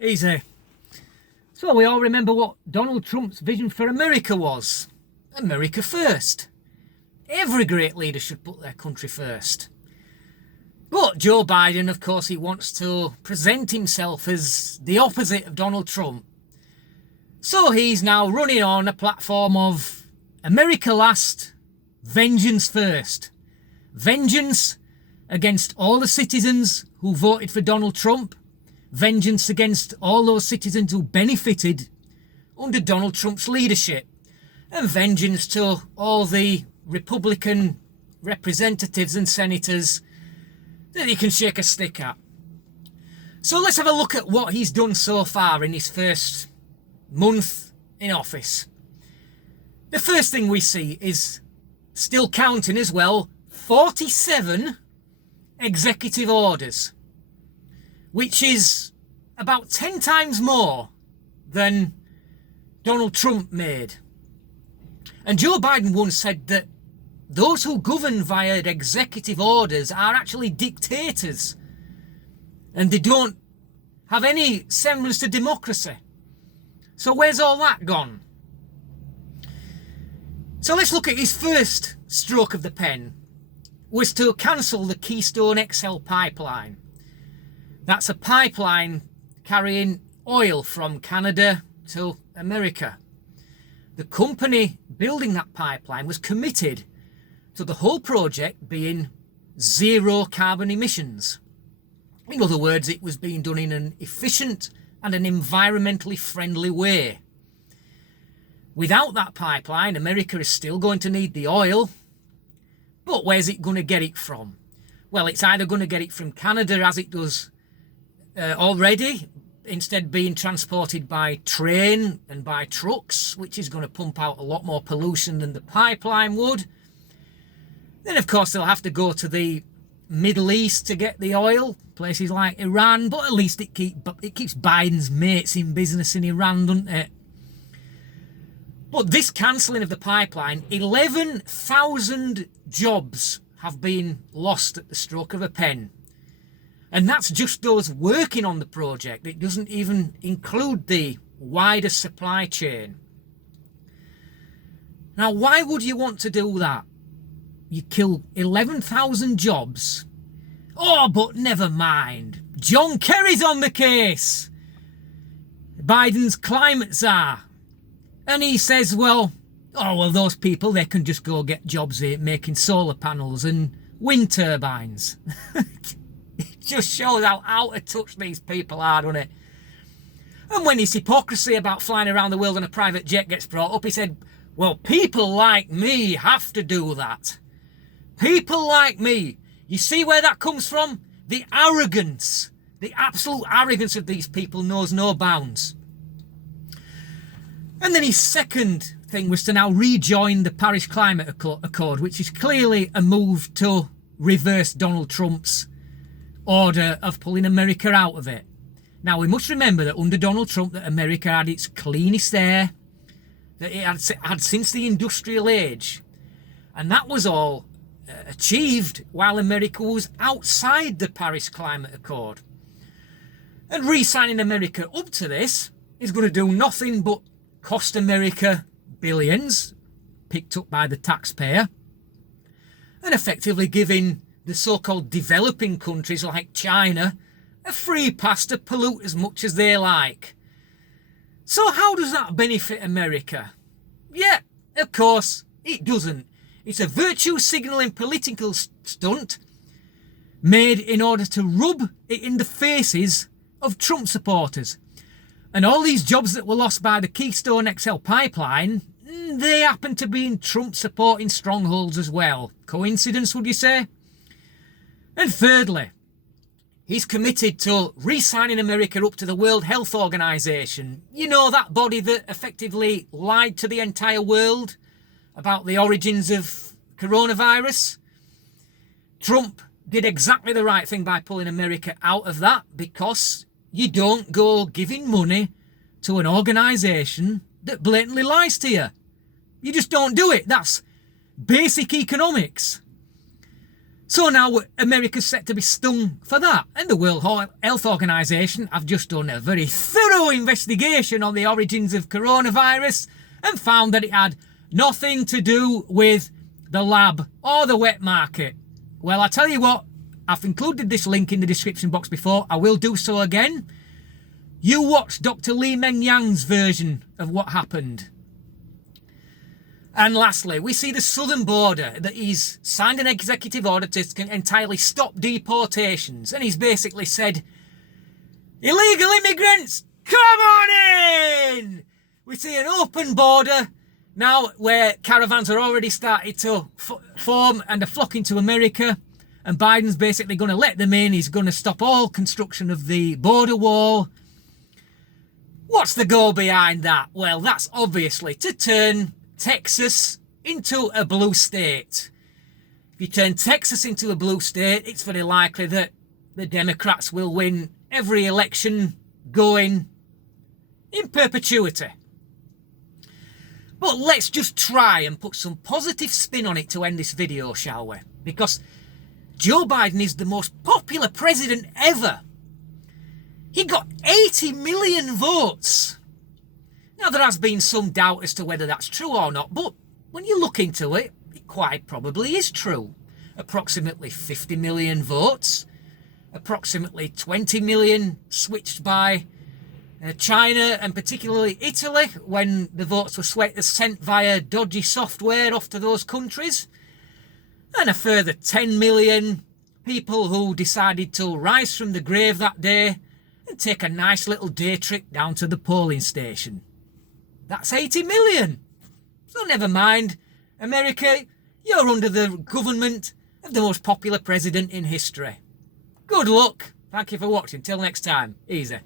Easy. So we all remember what Donald Trump's vision for America was. America first. Every great leader should put their country first. But Joe Biden, of course, he wants to present himself as the opposite of Donald Trump. So he's now running on a platform of America last, vengeance first. Vengeance against all the citizens who voted for Donald Trump. Vengeance against all those citizens who benefited under Donald Trump's leadership. And vengeance to all the Republican representatives and senators that he can shake a stick at. So let's have a look at what he's done so far in his first month in office. The first thing we see is, still counting as well, 47 executive orders, which is about 10 times more than Donald Trump made. And Joe Biden once said that those who govern via executive orders are actually dictators, and they don't have any semblance to democracy. So where's all that gone? So let's look at his first stroke of the pen, was to cancel the Keystone XL pipeline. That's a pipeline carrying oil from Canada to America. The company building that pipeline was committed to the whole project being zero carbon emissions. In other words, it was being done in an efficient and an environmentally friendly way. Without that pipeline, America is still going to need the oil, but where's it going to get it from? Well, it's either going to get it from Canada as it does already, instead being transported by train and by trucks, which is going to pump out a lot more pollution than the pipeline would. Then, of course, they'll have to go to the Middle East to get the oil, places like Iran, but at least it keeps Biden's mates in business in Iran, doesn't it? But this cancelling of the pipeline, 11,000 jobs have been lost at the stroke of a pen. And that's just those working on the project. It doesn't even include the wider supply chain. Now, why would you want to do that? You kill 11,000 jobs. Oh, but never mind. John Kerry's on the case. Biden's climate czar. And he says, well, those people, they can just go get jobs here making solar panels and wind turbines. It just shows how out of touch these people are, doesn't it? And when his hypocrisy about flying around the world on a private jet gets brought up, he said, well, people like me have to do that. People like me. You see where that comes from? The arrogance. The absolute arrogance of these people knows no bounds. And then his second thing was to now rejoin the Paris Climate Accord, which is clearly a move to reverse Donald Trump's order of pulling America out of it. Now, we must remember that under Donald Trump, that America had its cleanest air that it had since the industrial age. And that was all achieved while America was outside the Paris Climate Accord. And re-signing America up to this is going to do nothing but cost America billions, picked up by the taxpayer, and effectively giving the so-called developing countries like China a free pass to pollute as much as they like. So how does that benefit America? Yeah, of course, it doesn't. It's a virtue signalling political stunt made in order to rub it in the faces of Trump supporters. And all these jobs that were lost by the Keystone XL pipeline, they happen to be in Trump supporting strongholds as well. Coincidence, would you say? And thirdly, he's committed to re-signing America up to the World Health Organization. You know, that body that effectively lied to the entire world about the origins of coronavirus. Trump did exactly the right thing by pulling America out of that, because you don't go giving money to an organisation that blatantly lies to you. You just don't do it. That's basic economics. So now America's set to be stung for that. And the World Health Organization have just done a very thorough investigation on the origins of coronavirus and found that it had nothing to do with the lab or the wet market. Well, I tell you what, I've included this link in the description box before. I will do so again. You watch Dr. Li Mengyang's version of what happened. And lastly, we see the southern border that he's signed an executive order to entirely stop deportations. And he's basically said, illegal immigrants, come on in! We see an open border now where caravans are already started to form and are flocking to America. And Biden's basically going to let them in. He's going to stop all construction of the border wall. What's the goal behind that? Well, that's obviously to turn Texas into a blue state. If you turn Texas into a blue state, it's very likely that the Democrats will win every election going in perpetuity. But let's just try and put some positive spin on it to end this video, shall we? Because Joe Biden is the most popular president ever. He got 80 million votes. Now, there has been some doubt as to whether that's true or not, but when you look into it, it quite probably is true. Approximately 50 million votes, approximately 20 million switched by China and particularly Italy when the votes were sent via dodgy software off to those countries, and a further 10 million people who decided to rise from the grave that day and take a nice little day trip down to the polling station. That's 80 million. So never mind, America, you're under the government of the most popular president in history. Good luck. Thank you for watching. Till next time. Easy.